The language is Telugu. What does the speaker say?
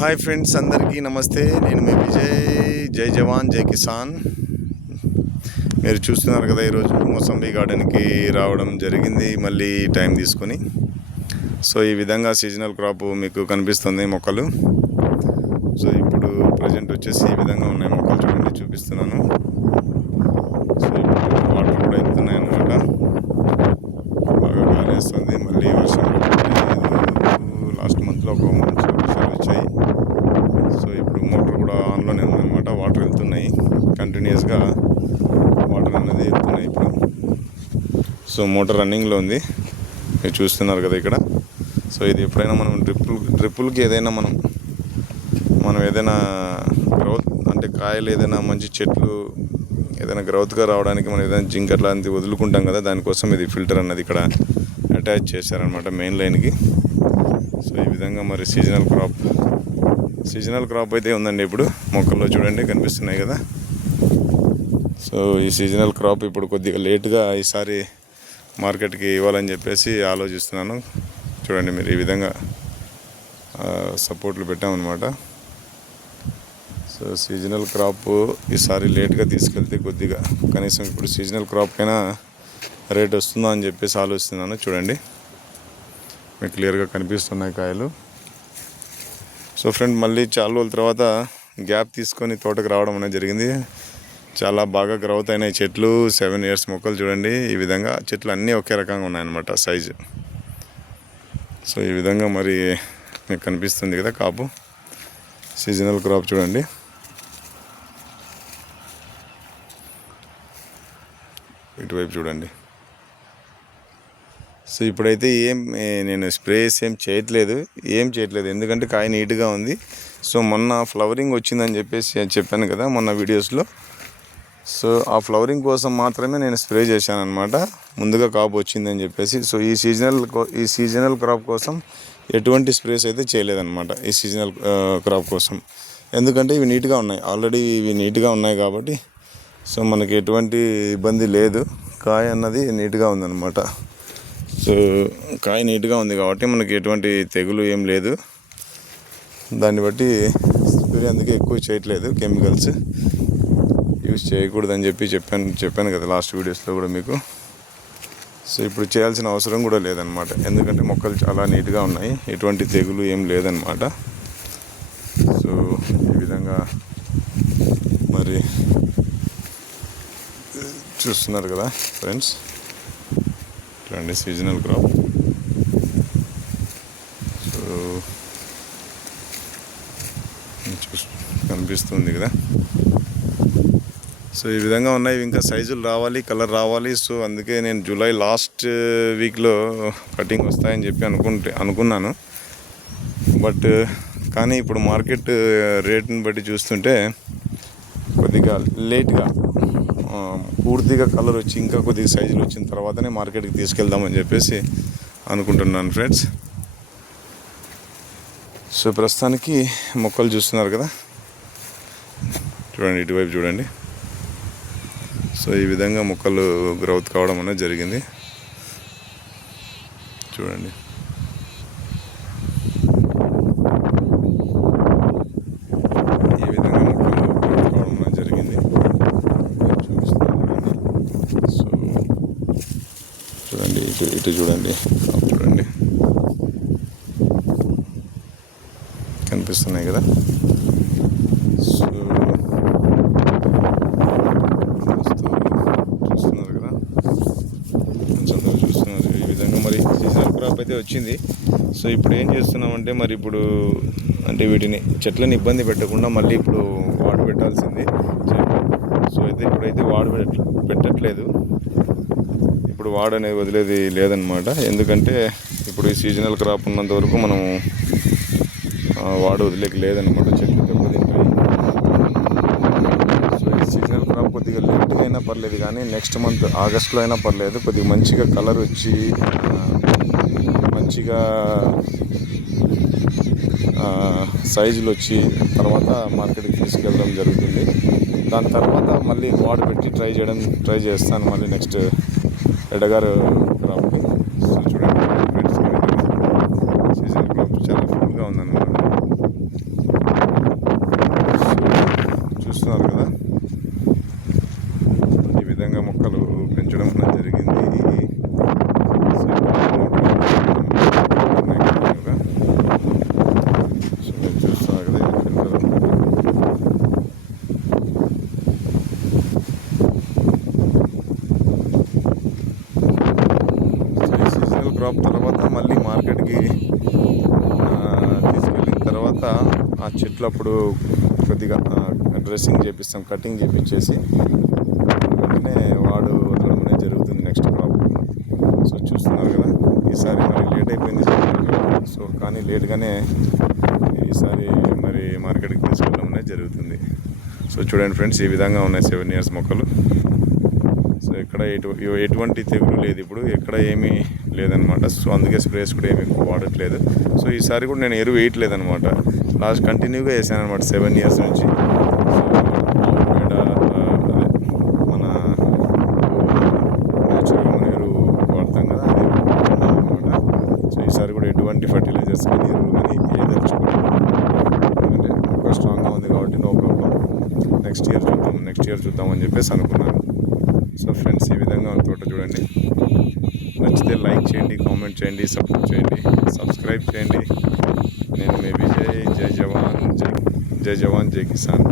హాయ్ ఫ్రెండ్స్, అందరికీ నమస్తే. నేను మీ విజయ్. జై జవాన్ జై కిసాన్. మీరు చూస్తున్నారు కదా, ఈరోజు మోసంబీ గార్డెన్కి రావడం జరిగింది మళ్ళీ టైం తీసుకొని. సో ఈ విధంగా సీజనల్ క్రాప్ మీకు కనిపిస్తుంది మొక్కలు. సో ఇప్పుడు ప్రజెంట్ వచ్చేసి ఈ విధంగా ఉన్నాయి మొక్కలు, చూడండి చూపిస్తున్నాను. సో ఇప్పుడు వాటర్ కూడా వెళ్తున్నాయి అన్నమాట. బాగా గాలి వేస్తుంది, మళ్ళీ వర్షం లాస్ట్ మంత్లో ఒక మంచి వర్షాలు వచ్చాయి. సో ఇప్పుడు మోటార్ కూడా ఆన్లోనే ఉందన్నమాట. వాటర్ వెళ్తున్నాయి, కంటిన్యూస్గా వాటర్ అనేది వెళ్తున్నాయి ఇప్పుడు. సో మోటార్ రన్నింగ్లో ఉంది, మీరు చూస్తున్నారు కదా ఇక్కడ. సో ఇది ఎప్పుడైనా మనం డ్రిప్పులకి ఏదైనా మనం ఏదైనా గ్రోత్ అంటే కాయలు ఏదైనా మంచి చెట్లు ఏదైనా గ్రోత్గా రావడానికి మనం ఏదైనా జింక్ అట్లాంటివి వదులుకుంటాం కదా, దానికోసం ఇది ఫిల్టర్ అన్నది ఇక్కడ అటాచ్ చేశారనమాట మెయిన్ లైన్కి. సో ఈ విధంగా మరి సీజనల్ క్రాప్ అయితే ఉందండి ఇప్పుడు మొక్కల్లో, చూడండి కనిపిస్తున్నాయి కదా. సో ఈ సీజనల్ క్రాప్ ఇప్పుడు కొద్దిగా లేట్గా ఈసారి మార్కెట్కి ఇవ్వాలని చెప్పేసి ఆలోచిస్తున్నాను. చూడండి మీరు, ఈ విధంగా సపోర్ట్లు పెట్టామన్నమాట. సో సీజనల్ క్రాప్ ఈసారి లేట్గా తీసుకెళ్తే కొద్దిగా కనీసం ఇప్పుడు సీజనల్ క్రాప్కైనా రేట్ వస్తుందా అని చెప్పేసి ఆలోచిస్తున్నాను. చూడండి మీకు క్లియర్గా కనిపిస్తున్నాయి కాయలు. సో ఫ్రెండ్, మళ్ళీ చాలా రోజుల తర్వాత గ్యాప్ తీసుకొని తోటకు రావడం అనేది జరిగింది. చాలా బాగా గ్రోత్ అయినాయి చెట్లు, 7 years మొక్కలు. చూడండి ఈ విధంగా చెట్లు అన్నీ ఒకే రకంగా ఉన్నాయన్నమాట సైజు. సో ఈ విధంగా మరి మీకు కనిపిస్తుంది కదా కాపు, సీజనల్ క్రాప్. చూడండి ఇటువైపు చూడండి. సో ఇప్పుడైతే నేను స్ప్రేస్ ఏం చేయట్లేదు, ఎందుకంటే కాయ నీట్గా ఉంది. సో మొన్న ఫ్లవరింగ్ వచ్చిందని చెప్పేసి చెప్పాను కదా మొన్న వీడియోస్లో. సో ఆ ఫ్లవరింగ్ కోసం మాత్రమే నేను స్ప్రే చేశాను అనమాట, ముందుగా కాపు వచ్చిందని చెప్పేసి. సో ఈ సీజనల్ క్రాప్ కోసం ఎటువంటి స్ప్రేస్ అయితే చేయలేదన్నమాట ఈ సీజనల్ క్రాప్ కోసం. ఎందుకంటే ఇవి నీట్గా ఉన్నాయి, ఆల్రెడీ ఇవి నీట్గా ఉన్నాయి కాబట్టి సో మనకి ఎటువంటి ఇబ్బంది లేదు. కాయ అన్నది నీట్గా ఉందన్నమాట. సో కాయ నీట్గా ఉంది కాబట్టి మనకి ఎటువంటి తెగులు ఏం లేదు. దాన్ని బట్టి స్ప్రే అందుకే ఎక్కువ చేయట్లేదు, కెమికల్స్ యూజ్ చేయకూడదని చెప్పాను కదా లాస్ట్ వీడియోస్లో కూడా మీకు. సో ఇప్పుడు చేయాల్సిన అవసరం కూడా లేదనమాట, ఎందుకంటే మొక్కలు చాలా నీట్గా ఉన్నాయి, ఎటువంటి తెగులు ఏం లేదనమాట. సో ఈ విధంగా మరి చూస్తున్నారు కదా ఫ్రెండ్స్, చూడండి సీజనల్ క్రాప్. సో కనిపిస్తుంది కదా. సో ఈ విధంగా ఉన్నాయి, ఇంకా సైజులు రావాలి, కలర్ రావాలి. సో అందుకే నేను జూలై లాస్ట్ వీక్లో కటింగ్ వస్తాయని చెప్పి అనుకున్నాను. బట్ కానీ ఇప్పుడు మార్కెట్ రేట్ని బట్టి చూస్తుంటే కొద్దిగా లేట్గా పూర్తిగా కలర్ వచ్చి ఇంకా కొద్దిగా సైజులు వచ్చిన తర్వాతనే మార్కెట్కి తీసుకెళ్దామని చెప్పేసి అనుకుంటున్నాను ఫ్రెండ్స్. సో ప్రస్తుతానికి మొక్కలు చూస్తున్నారు కదా, చూడండి ఇటువైపు చూడండి. సో ఈ విధంగా మొక్కలు గ్రోత్ కావడం అనేది జరిగింది, చూడండి. ఈ విధంగా మొక్కలు గ్రోత్ కావడం అనేది జరిగింది, చూపిస్తున్నాను. సో చూడండి ఇటు చూడండి, చూడండి కనిపిస్తున్నాయి కదా. సో చూస్తున్నారు కదా, కొంచెం చూస్తున్నారు. ఈ విధంగా మరి సీజనల్ క్రాప్ అయితే వచ్చింది. సో ఇప్పుడు ఏం చేస్తున్నామంటే మరి ఇప్పుడు అంటే వీటిని చెట్లను ఇబ్బంది పెట్టకుండా మళ్ళీ ఇప్పుడు వాడు పెట్టాల్సింది. సో అయితే ఇప్పుడైతే వాడు పెట్టట్లేదు, ఇప్పుడు వాడు అనేది వదిలేది లేదనమాట. ఎందుకంటే ఇప్పుడు ఈ సీజనల్ క్రాప్ ఉన్నంత వరకు మనం వాడు వదిలేక లేదనమాట, చెట్లు దెబ్బతింటాయి. సో ఈ సీజనల్ క్రాప్ కొద్దిగా లేట్గా అయినా పర్లేదు, కానీ నెక్స్ట్ మంత్ ఆగస్ట్లో అయినా పర్లేదు, కొద్దిగా మంచిగా కలర్ వచ్చి మంచిగా సైజులు వచ్చి తర్వాత మార్కెట్కి తీసుకెళ్ళడం జరుగుతుంది. దాని తర్వాత మళ్ళీ వాడు పెట్టి ట్రై చేస్తాను మళ్ళీ నెక్స్ట్ ఎడగారు క్రాప్కి. సో చూడండి సీజనల్ క్రాప్ చాలా ఫుల్గా ఉందన్నమాట. ఆ చెట్లు అప్పుడు కొద్దిగా డ్రెస్సింగ్ చేపిస్తాం, కటింగ్ చేపించేసి వెంటనే వాడు వదలడం అనేది జరుగుతుంది నెక్స్ట్ క్రాప్. సో చూస్తున్నారు కదా, ఈసారి మరి లేట్ అయిపోయింది. సో కానీ లేట్గానే ఈసారి మరి మార్కెట్కి తీసుకెళ్ళడం అనేది జరుగుతుంది. సో చూడండి ఫ్రెండ్స్, ఈ విధంగా ఉన్నాయి 7 years మొక్కలు. సో ఎక్కడ ఎటువంటి తెగులు లేదు, ఇప్పుడు ఎక్కడ ఏమీ లేదనమాట. సో అందుకే స్ప్రేస్ కూడా ఏమి ఎక్కువ వాడట్లేదు. సో ఈసారి కూడా నేను ఎరువు వేయట్లేదనమాట, లాస్ట్ కంటిన్యూగా వేసాను అనమాట 7 years నుంచి. సో పేడ అదే మన న్యాచురల్గా మన ఎరువు వాడతాం కదా, అది అనమాట. సో ఈసారి కూడా ఎటువంటి ఫర్టిలైజర్స్ కానీ ఎరువు కానీ ఏదలుచుకోలేదు, ఎందుకంటే మొక్క స్ట్రాంగ్గా ఉంది కాబట్టి నో ప్రాబ్లం. నెక్స్ట్ ఇయర్ చూద్దామని చెప్పేసి అనుకున్నాను. సో ఫ్రెండ్స్, ఈ విధంగా ఉన్న తోట చూడండి. నచ్చితే లైక్ చేయండి, కామెంట్ చేయండి, సపోర్ట్ చేయండి, సబ్స్క్రైబ్ చేయండి. నేను మీ విజయ్. జై జవాన్, జై కిసాన్.